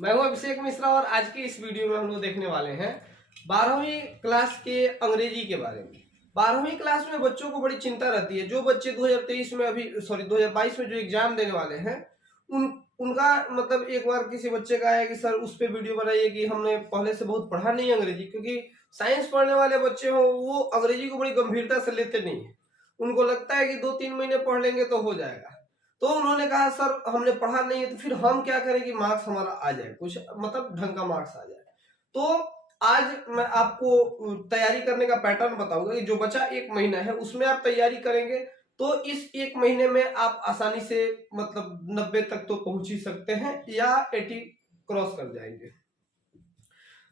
मैं हूं अभिषेक मिश्रा और आज के इस वीडियो में हम लोग देखने वाले हैं 12वीं क्लास के अंग्रेजी के बारे में। 12वीं क्लास में बच्चों को बड़ी चिंता रहती है। जो बच्चे 2023 में 2022 में जो एग्जाम देने वाले हैं उनका मतलब एक बार किसी बच्चे का है कि सर उस पर वीडियो बनाइए कि हमने पहले से बहुत पढ़ा नहीं अंग्रेजी, क्योंकि साइंस पढ़ने वाले बच्चे हो वो अंग्रेजी को बड़ी गंभीरता से लेते नहीं है। उनको लगता है कि 2-3 महीने पढ़ लेंगे तो हो जाएगा। तो उन्होंने कहा सर हमने पढ़ा नहीं है तो फिर हम क्या करें कि मार्क्स हमारा आ जाए, कुछ मतलब ढंग का मार्क्स आ जाए। तो आज मैं आपको तैयारी करने का पैटर्न बताऊंगा कि जो बचा 1 महीना है उसमें आप तैयारी करेंगे तो इस 1 महीने में आप आसानी से मतलब 90 तक तो पहुंच ही सकते हैं या 80 क्रॉस कर जाएंगे।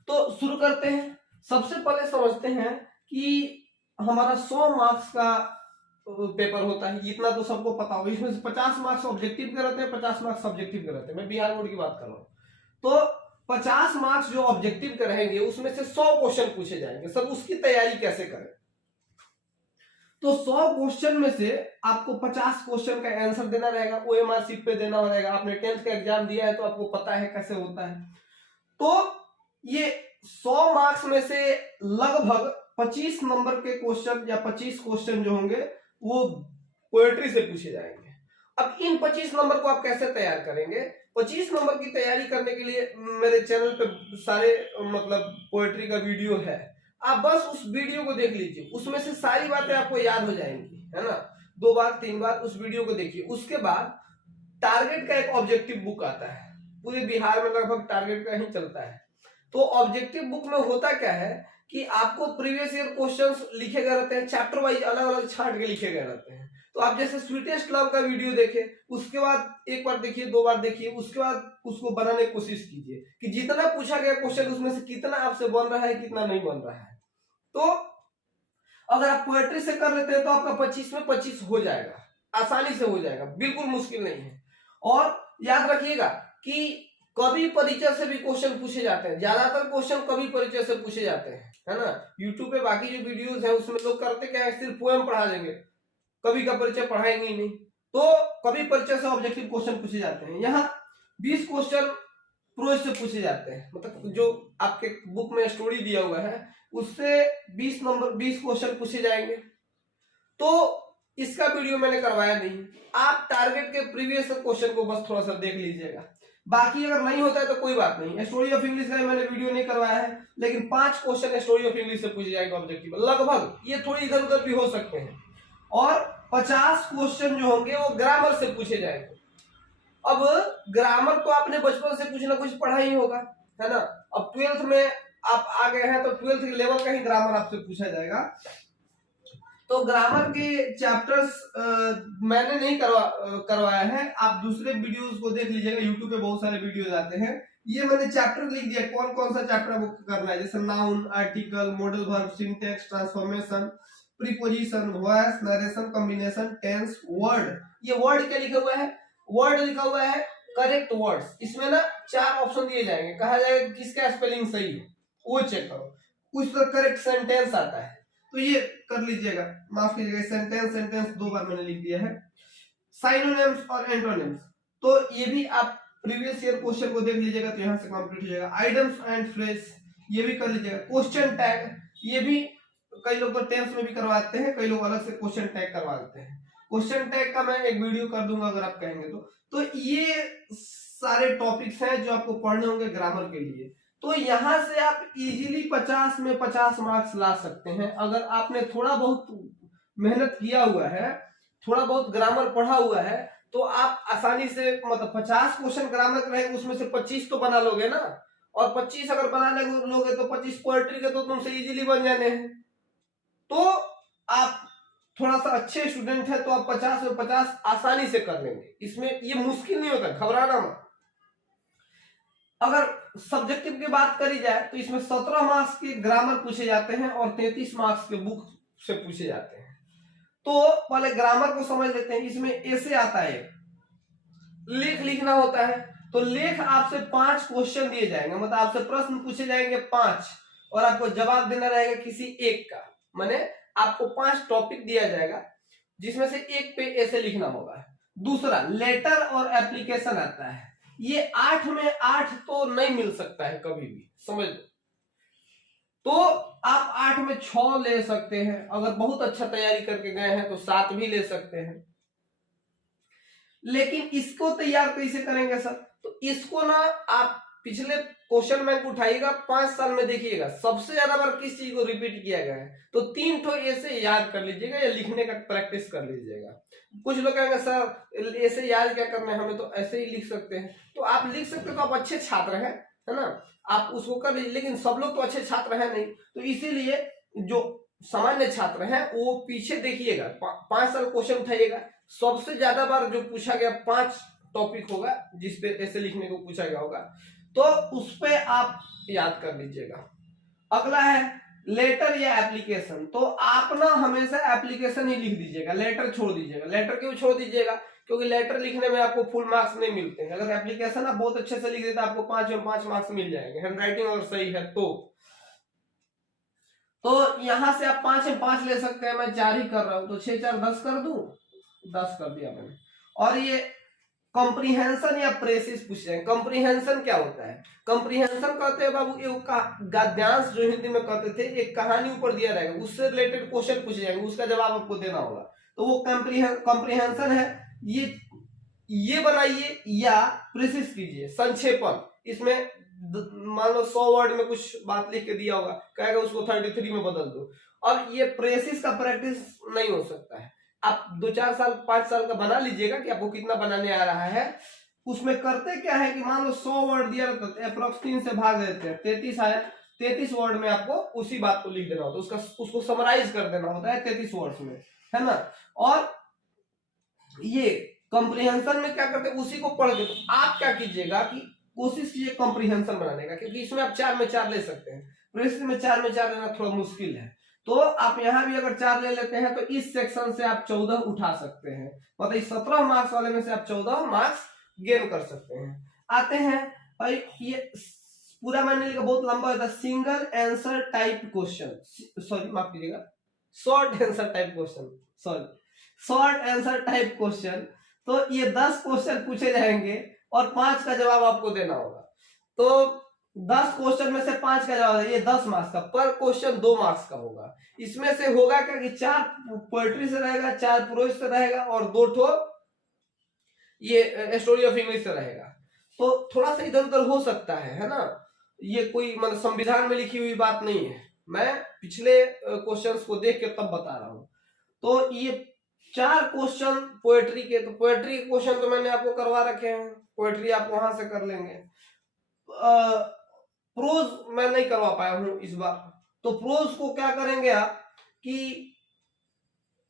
तो शुरू करते हैं। सबसे पहले समझते हैं कि हमारा 100 मार्क्स का पेपर होता है, इतना तो सबको पता होगा। इसमें से 50 मार्क्स ऑब्जेक्टिव के रहते हैं, 50 मार्क्स सब्जेक्टिव के रहते हैं। मैं बिहार बोर्ड की बात कर रहा हूँ। तो 50 मार्क्स जो ऑब्जेक्टिव के रहेंगे उसमें से 100 क्वेश्चन पूछे जाएंगे। सब उसकी तैयारी कैसे करें? तो 100 क्वेश्चन में से आपको 50 क्वेश्चन का आंसर देना रहेगा, OMR शीट पे देना रहेगा। आपने 10th का एग्जाम दिया है तो आपको पता है कैसे होता है। तो ये 100 मार्क्स में से लगभग 25 नंबर के क्वेश्चन या 25 क्वेश्चन जो होंगे वो पोएट्री से पूछे जाएंगे। अब इन 25 नंबर को आप कैसे तैयार करेंगे? 25 नंबर की तैयारी करने के लिए मेरे चैनल पे सारे मतलब पोएट्री का वीडियो है, आप बस उस वीडियो को देख लीजिए, उसमें से सारी बातें आपको याद हो जाएंगी, है ना। 2 बार 3 बार उस वीडियो को देखिए। उसके बाद टारगेट का एक ऑब्जेक्टिव बुक आता है, पूरे बिहार में लगभग टारगेट का ही चलता है। तो ऑब्जेक्टिव बुक में होता क्या है कि आपको प्रीवियस ईयर क्वेश्चंस लिखे गए रहते हैं, चैप्टर वाइज अलग अलग छांट के लिखे गए रहते हैं। तो आप जैसे स्वीटेस्ट लव का वीडियो देखें, उसके बाद एक बार देखिए, 2 बार देखिए, उसके बाद उसको बनाने की कोशिश कीजिए कि जितना पूछा गया क्वेश्चन उसमें से कितना आपसे बन रहा है, कितना नहीं बन रहा है। तो अगर आप पोएट्री से कर लेते हैं तो आपका 25 में 25 हो जाएगा, आसानी से हो जाएगा, बिल्कुल मुश्किल नहीं है। और याद रखिएगा कि कवि परिचय से भी क्वेश्चन पूछे जाते हैं। ज्यादातर क्वेश्चन कवि परिचय से पूछे जाते हैं, है ना। यूट्यूब पे बाकी जो वीडियोस है उसमें लोग करते क्या है, सिर्फ पोएम पढ़ा देंगे, कवि का परिचय पढ़ाएंगे ही नहीं। तो कवि परिचय से ऑब्जेक्टिव क्वेश्चन पूछे जाते हैं। यहाँ 20 क्वेश्चन प्रोज से पूछे जाते हैं, मतलब जो आपके बुक में स्टोरी दिया हुआ है उससे 20 क्वेश्चन पूछे जाएंगे। तो इसका वीडियो मैंने करवाया नहीं, आप टारगेट के प्रीवियस क्वेश्चन को बस थोड़ा सा देख लीजिएगा। बाकी अगर नहीं होता है तो कोई बात नहीं। स्टोरी ऑफ इंग्लिश का मैंने वीडियो नहीं करवाया है, लेकिन 5 क्वेश्चन स्टोरी ऑफ इंग्लिश से पूछे जाएंगे ऑब्जेक्टिव, लगभग। ये थोड़ी इधर उधर भी हो सकते हैं। और 50 क्वेश्चन जो होंगे वो ग्रामर से पूछे जाएंगे। अब ग्रामर तो आपने बचपन से कुछ ना कुछ पढ़ा ही होगा, है ना। अब 12th में आप आ गए हैं तो 12th के लेवल का ही ग्रामर आपसे पूछा जाएगा। तो ग्रामर के चैप्टर्स मैंने नहीं करवाया है, आप दूसरे वीडियोस को देख लीजिएगा। यूट्यूब पे बहुत सारे वीडियोस आते हैं। ये मैंने चैप्टर लिख दिया कौन कौन सा चैप्टर आपको करना है, जैसे noun, article, modal verb, syntax, transformation, preposition, voice, narration, combination, tense, word. ये वर्ड क्या लिखा हुआ है? वर्ड लिखा हुआ है करेक्ट वर्ड्स। इसमें ना 4 ऑप्शन दिए जाएंगे, कहा जाएगा किसका स्पेलिंग सही है वो चेक करो, कुछ तो करेक्ट सेंटेंस आता है तो ये कर लीजिएगा। माफ कीजिएगा, सेंटेंस 2 बार मैंने लिख दिया है। साइनोनिम्स और एंटोनिम्स, तो ये भी आप प्रीवियस ईयर क्वेश्चन को देख लीजिएगा तो यहाँ से कंप्लीट हो जाएगा। आइडम्स एंड फ्रेज ये भी कर लीजिएगा। क्वेश्चन टैग ये भी कई लोग तो टेंस में भी करवाते हैं, कई लोग अलग से क्वेश्चन टैग करवाते हैं। क्वेश्चन टैग का मैं एक वीडियो कर दूंगा अगर आप कहेंगे तो ये सारे टॉपिक्स हैं जो आपको पढ़ने होंगे ग्रामर के लिए। तो यहां से आप इजीली 50 में 50 मार्क्स ला सकते हैं अगर आपने थोड़ा बहुत मेहनत किया हुआ है, थोड़ा बहुत ग्रामर पढ़ा हुआ है, तो आप आसानी से मतलब 50 क्वेश्चन ग्रामर के रहेंगे, उसमें से 25 तो बना लोगे ना। और 25 अगर बना लोगे तो 25 पोएट्री के तो तुमसे इजीली बन जाने हैं। तो आप थोड़ा सा अच्छे स्टूडेंट है तो आप 50 में 50 आसानी से कर लेंगे। इसमें ये मुश्किल नहीं होता, घबराना मत। अगर सब्जेक्टिव की बात करी जाए तो इसमें 17 मार्क्स के ग्रामर पूछे जाते हैं और 33 मार्क्स के बुक से पूछे जाते हैं। तो पहले ग्रामर को समझ लेते हैं। इसमें ऐसे आता है, लेख लिखना होता है। तो लेख आपसे 5 क्वेश्चन दिए जाएंगे, मतलब आपसे प्रश्न पूछे जाएंगे 5 और आपको जवाब देना रहेगा किसी एक का। माने आपको 5 टॉपिक दिया जाएगा जिसमें से एक पे ऐसे लिखना होगा। दूसरा लेटर और एप्लीकेशन आता है। ये 8 में 8 तो नहीं मिल सकता है कभी भी, समझ लो। तो आप 8 में 6 ले सकते हैं, अगर बहुत अच्छा तैयारी करके गए हैं तो 7 भी ले सकते हैं। लेकिन इसको तैयार कैसे करेंगे सर? तो इसको ना आप पिछले क्वेश्चन बैंक उठाइएगा, 5 साल में देखिएगा सबसे ज्यादा बार किस चीज को रिपीट किया गया है, तो 3 ठो ऐसे याद कर लीजिएगा या लिखने का प्रैक्टिस कर लीजिएगा। कुछ लोग कहेंगे सर ऐसे याद क्या करना है, हमें तो ऐसे ही लिख सकते हैं। तो आप लिख सकते हो, तो आप अच्छे छात्र हैं, है ना, आप उसको कर लीजिए। लेकिन सब लोग तो अच्छे छात्र हैं नहीं, तो इसीलिए जो सामान्य छात्र हैं वो पीछे देखिएगा, 5 साल क्वेश्चन उठाइएगा, सबसे ज्यादा बार जो पूछा गया 5 टॉपिक होगा जिसपे ऐसे लिखने को पूछा गया होगा, तो उस पे आप याद कर लीजिएगा। अगला है लेटर या एप्लीकेशन। तो आप ना हमेशा एप्लीकेशन ही लिख दीजिएगा, लेटर छोड़ दीजिएगा। लेटर क्यों छोड़ दीजिएगा? क्योंकि लेटर लिखने में आपको फुल मार्क्स नहीं मिलते हैं। अगर एप्लीकेशन आप बहुत अच्छे से लिख देते आपको 5 और 5 मार्क्स मिल जाएंगे, हैंडराइटिंग अगर सही है तो यहां से आप 5 में 5 ले सकते हैं। मैं 4 ही कर रहा हूं, तो 6 4 10 कर दूं, 10 कर दिया मैंने। और ये कॉम्प्रीहेंशन या प्रेसिस पूछ रहे हैं। कॉम्प्रीहेंशन क्या होता है? कॉम्प्रीहेंशन कहते हैं बाबू गद्यांश, जो हिंदी में कहते थे, एक कहानी ऊपर दिया रहेगा, उससे रिलेटेड क्वेश्चन पूछे जाएंगे, उसका जवाब आपको देना होगा, तो वो कॉम्प्रीहेंशन है। ये बनाइए या प्रेसिस कीजिए, संक्षेपण। इसमें मान लो 100 वर्ड में कुछ बात लिख के दिया होगा, कहेगा उसको 33 में बदल दो। अब ये प्रेसिस का प्रैक्टिस नहीं हो सकता है, आप 2-4 साल 5 साल का बना लीजिएगा कि आपको कितना बनाने आ रहा है। उसमें करते क्या है कि मान लो 100 वर्ड दिया रहता है, अप्रोक्स 3 से भाग देते हैं, 33 आया, 33 वर्ड में आपको उसी बात को लिख देना होता है, उसको समराइज कर देना होता है 33 वर्ड्स में, है ना। और ये कॉम्प्रिहेंशन में क्या करते हैं, उसी को पढ़ के, तो आप क्या कीजिएगा कि कोशिश कीजिए कॉम्प्रिहेंशन बनाने का, क्योंकि इसमें आप 4 में 4 ले सकते हैं, प्रेसिस में 4 में 4 लेना थोड़ा मुश्किल है। तो आप यहां भी अगर 4 ले लेते हैं तो इस सेक्शन से आप 14 उठा सकते हैं, मतलब इस 17 मार्क्स वाले में से आप 14 मार्क्स गेन कर सकते हैं। आते हैं और ये पूरा मैंने लिखा, बहुत लंबा होता है, single answer type question, sorry माफ कीजिएगा, short answer type question, sorry short answer type question. तो ये 10 क्वेश्चन पूछे जाएंगे और 5 का जवाब आपको देना होगा। तो 10 क्वेश्चन में से 5 का जवाब है, ये 10 मार्क्स का, पर क्वेश्चन 2 मार्क्स का होगा। इसमें से होगा क्या कि 4 पोएट्री से रहेगा, 4 प्रोज से रहेगा और 2 ठो ये स्टोरी ऑफ इंग्लिश से रहेगा। तो थोड़ा सा इधर उधर हो सकता है ना, ये कोई मतलब संविधान में लिखी हुई बात नहीं है, मैं पिछले क्वेश्चंस को देख के तब बता रहा हूं। तो ये 4 क्वेश्चन पोएट्री के, तो पोएट्री के क्वेश्चन तो मैंने आपको करवा रखे हैं, पोएट्री आप वहां से कर लेंगे। प्रोज मैं नहीं करवा पाया हूं इस बार, तो प्रोज को क्या करेंगे आप कि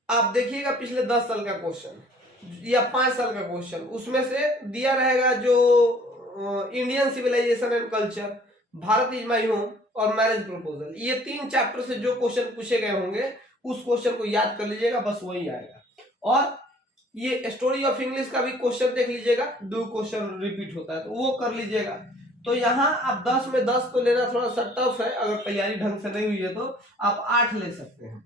आप देखिएगा पिछले 10 साल का क्वेश्चन या 5 साल का क्वेश्चन, उसमें से दिया रहेगा जो Indian civilisation and culture, Bharat is my home और मैरिज प्रपोजल, ये 3 चैप्टर से जो क्वेश्चन पूछे गए होंगे उस क्वेश्चन को याद कर लीजिएगा, बस वही आएगा। और ये स्टोरी ऑफ इंग्लिश का भी क्वेश्चन देख लीजिएगा, 2 क्वेश्चन रिपीट होता है तो वो कर लीजिएगा। तो यहाँ आप 10 में 10 तो लेना थोड़ा सा टफ है, अगर तैयारी ढंग से नहीं हुई है तो आप 8 ले सकते हैं।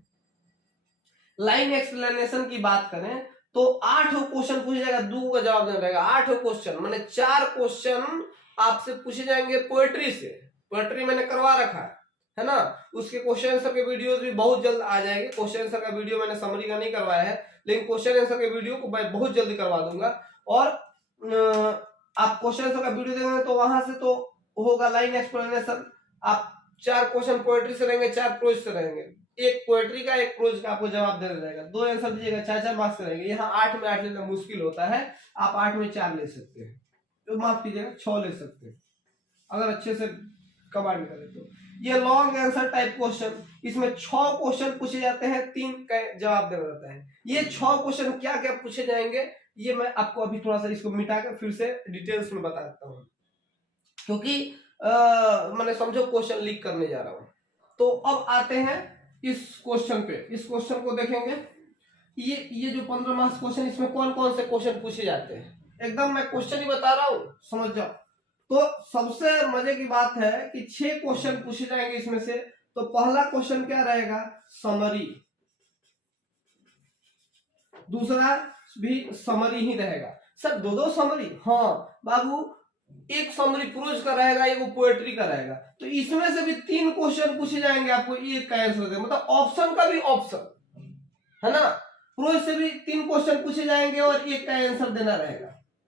लाइन एक्सप्लेनेशन की बात करें तो 8 क्वेश्चन पूछे जाएगा, 2 का जवाब देना रहेगा। 8 क्वेश्चन माने 4 क्वेश्चन आपसे पूछे जाएंगे पोएट्री से, पोएट्री मैंने करवा रखा है ना, उसके क्वेश्चन आंसर के वीडियोस भी बहुत जल्द आ जाएंगे। क्वेश्चन आंसर का वीडियो मैंने समरी का नहीं करवाया है, लेकिन क्वेश्चन आंसर के वीडियो को मैं बहुत जल्दी करवा दूंगा। और आप क्वेश्चन आंसर का वीडियो देंगे तो वहां से तो होगा लाइन एक्सप्लेनेशन, आप 4 क्वेश्चन पोएट्री से रहेंगे, 4 प्रोज से रहेंगे, एक पोएट्री का एक प्रोज का आपको जवाब देना रहेगा, 2 आंसर दीजिएगा, 4-4 मार्क्स रहेंगे। यहाँ 8 में 8 लेना मुश्किल होता है, आप 8 में 4 ले सकते हैं, तो माफ कीजिएगा 6 ले सकते हैं अगर अच्छे से कमांड करें तो। ये लॉन्ग आंसर टाइप क्वेश्चन, इसमें 6 क्वेश्चन पूछे जाते हैं, 3 का जवाब देना रहता है। ये 6 क्वेश्चन क्या क्या पूछे जाएंगे ये मैं आपको अभी थोड़ा सा इसको मिटाकर फिर से डिटेल्स में बता देता हूँ, क्योंकि मैंने समझो क्वेश्चन लीक करने जा रहा हूँ। तो अब आते हैं इस क्वेश्चन पे, इस क्वेश्चन को देखेंगे। ये जो 15 मार्क्स क्वेश्चन, इसमें कौन कौन से क्वेश्चन पूछे जाते हैं, एकदम मैं क्वेश्चन ही बता रहा हूँ, समझ जाओ। तो सबसे मजे की बात है कि 6 क्वेश्चन पूछे जाएंगे इसमें से। तो पहला क्वेश्चन क्या रहेगा, समरी, दूसरा भी समरी ही रहेगा। सर 2-2 समरी, हाँ बाबू एक समरी प्रोज का रहेगा, एक वो पोएट्री का रहेगा। तो इसमें से भी 3 क्वेश्चन पूछे जाएंगे, आपको एक का आंसर देना, मतलब ऑप्शन का भी ऑप्शन है ना। प्रोज से भी 3 क्वेश्चन पूछे जाएंगे और एक का आंसर देना रहेगा,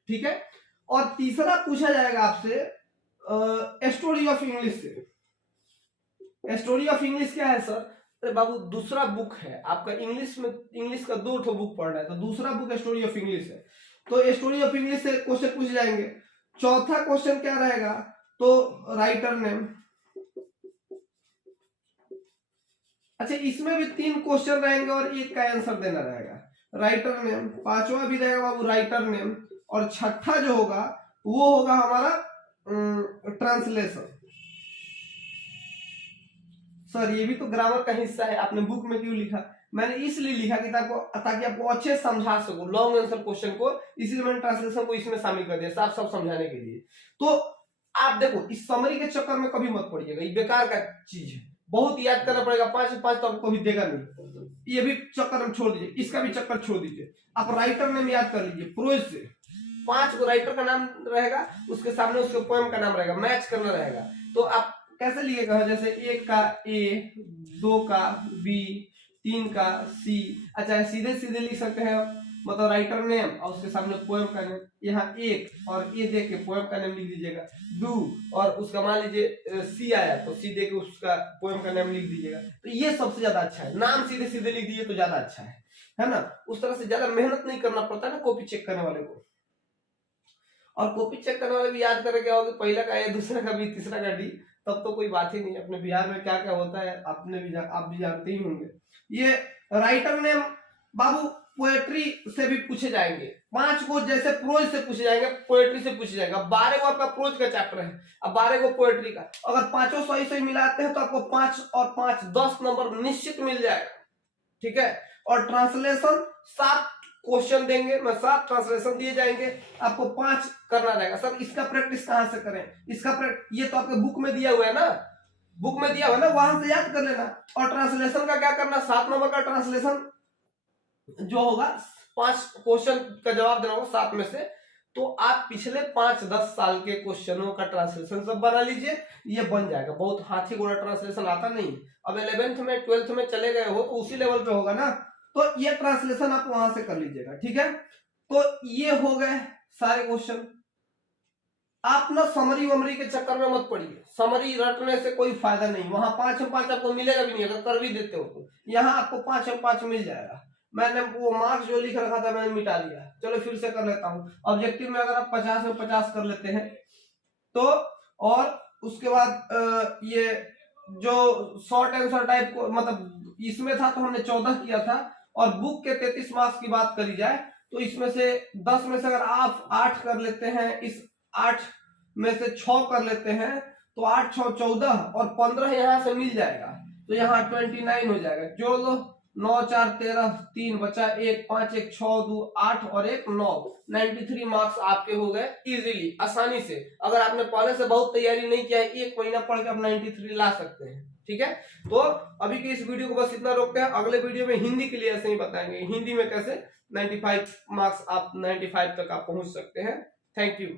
ठीक है। और तीसरा पूछा जाएगा आपसे स्टोरी ऑफ इंग्लिश से। स्टोरी ऑफ इंग्लिश क्या है सर? अरे बाबू दूसरा बुक है आपका इंग्लिश में, इंग्लिश का 2 बुक पढ़ना है, तो दूसरा बुक स्टोरी ऑफ इंग्लिश है। तो स्टोरी ऑफ इंग्लिश से क्वेश्चन पूछे जाएंगे। चौथा क्वेश्चन क्या रहेगा? तो राइटर नेम। अच्छा, इसमें भी 3 क्वेश्चन रहेंगे और एक का आंसर देना रहेगा, राइटर नेम। पांचवा भी रहेगा बाबू राइटर नेम। और छठा जो होगा वो होगा हमारा ट्रांसलेशन। सर ये भी तो ग्रामर का हिस्सा है, आपने बुक में क्यों लिखा? मैंने इसलिए लिखा कि ताकि आपको अच्छे समझा सकूं लॉन्ग आंसर क्वेश्चन को, इसलिए मैंने ट्रांसलेशन को इसमें शामिल कर दिया, साफ साफ समझाने के लिए। तो आप देखो इस समरी के चक्कर में कभी मत पड़िएगा, ये बेकार का चीज है, बहुत याद करना पड़ेगा, 5 से 5 तो आपको भी देगा नहीं, ये भी चक्कर हम छोड़ दीजिए, इसका भी चक्कर छोड़ दीजिए। आप राइटर नेम याद कर लीजिए, प्रोज से 5 को राइटर का नाम रहेगा, उसके सामने उसके पोएम का नाम रहेगा, मैच करना रहेगा। तो आप कैसे लिखेगा? जैसे 1 का ए, 2 का बी, 3 का सी। अच्छा सीधे सीधे लिख सकते हैं, मतलब राइटर नेम और उसके सामने पोएम का नेम। यहाँ 1 और ए दे के पोएम का नेम लिख दीजिएगा, 2 और उसका मान लीजिए सी आया तो सी दे के उसका पोएम का नेम लिख दीजिएगा। तो ये सबसे ज्यादा अच्छा है, नाम सीधे सीधे लिख दीजिए तो ज्यादा अच्छा है ना। उस तरह से ज्यादा मेहनत नहीं करना पड़ता ना कॉपी चेक करने वाले को। और कॉपी चेक करने वाले भी याद करें क्या होगा, पहला का ए, दूसरा का बी, तीसरा का डी, तब तो कोई बात ही नहीं। अपने बिहार में क्या क्या होता है आपने भी आप भी जानते ही होंगे। ये राइटर नेम बाबू पोएट्री से भी पूछे जाएंगे, 5 को जैसे प्रोज से पूछे जाएंगे, पोएट्री से पूछे जाएंगे। 12 को आपका प्रोज का चैप्टर है, अब 12 को पोएट्री का। अगर 5 सही सही मिलाते हैं तो आपको 5 और 5 10 नंबर निश्चित मिल जाएगा, ठीक है। और ट्रांसलेशन 7 क्वेश्चन देंगे, मैं 7 ट्रांसलेशन दिए जाएंगे, आपको 5 करना रहेगा। सर इसका प्रैक्टिस कहां से करें? इसका ये तो आपके बुक में दिया हुआ है ना, बुक में दिया हुआ है ना, वहां से याद कर लेना। और ट्रांसलेशन का क्या करना? 7 नंबर का ट्रांसलेशन जो होगा 5 क्वेश्चन का जवाब देना होगा 7 में से। तो आप पिछले 5-10 साल के क्वेश्चनों का ट्रांसलेशन सब बना लीजिए, ये बन जाएगा। बहुत हाथी घोड़ा ट्रांसलेशन आता नहीं। अब 11th में 12th में चले गए हो तो उसी लेवल पे होगा ना, तो ये ट्रांसलेशन आप वहां से कर लीजिएगा, ठीक है। तो ये हो गए सारे क्वेश्चन। आप ना समरी वमरी के चक्कर में मत पड़िए, समरी रटने से कोई फायदा नहीं, वहां 5 और 5 आपको मिलेगा भी नहीं अगर कर भी देते हो तो। यहाँ आपको 5 और 5 मिल जाएगा। मैंने वो मार्क्स जो लिख रखा था मैंने मिटा लिया, चलो फिर से कर लेता हूँ। ऑब्जेक्टिव में अगर आप 50 में 50 कर लेते हैं तो, और उसके बाद ये जो शॉर्ट आंसर टाइप को, मतलब इसमें था तो हमने 14 किया था, और बुक के 33 मार्क्स की बात करी जाए तो इसमें से 10 में से अगर आप 8 कर लेते हैं, इस 8 में से 6 कर लेते हैं तो 8 6 14 और 15 यहाँ से मिल जाएगा, तो यहाँ 29 हो जाएगा। जोड़ लो, 9 4 13, 3 बचा 1, 5 1 6 2 8 और 1 9, 93 मार्क्स आपके हो गए इजीली, आसानी से। अगर आपने पहले से बहुत तैयारी नहीं किया है, 1 महीना पढ़ के आप 93 ला सकते हैं, ठीक है। तो अभी के इस वीडियो को बस इतना रोकते हैं, अगले वीडियो में हिंदी के लिए ऐसे ही बताएंगे, हिंदी में कैसे 95 मार्क्स आप 95 तक आप पहुंच सकते हैं। Thank you.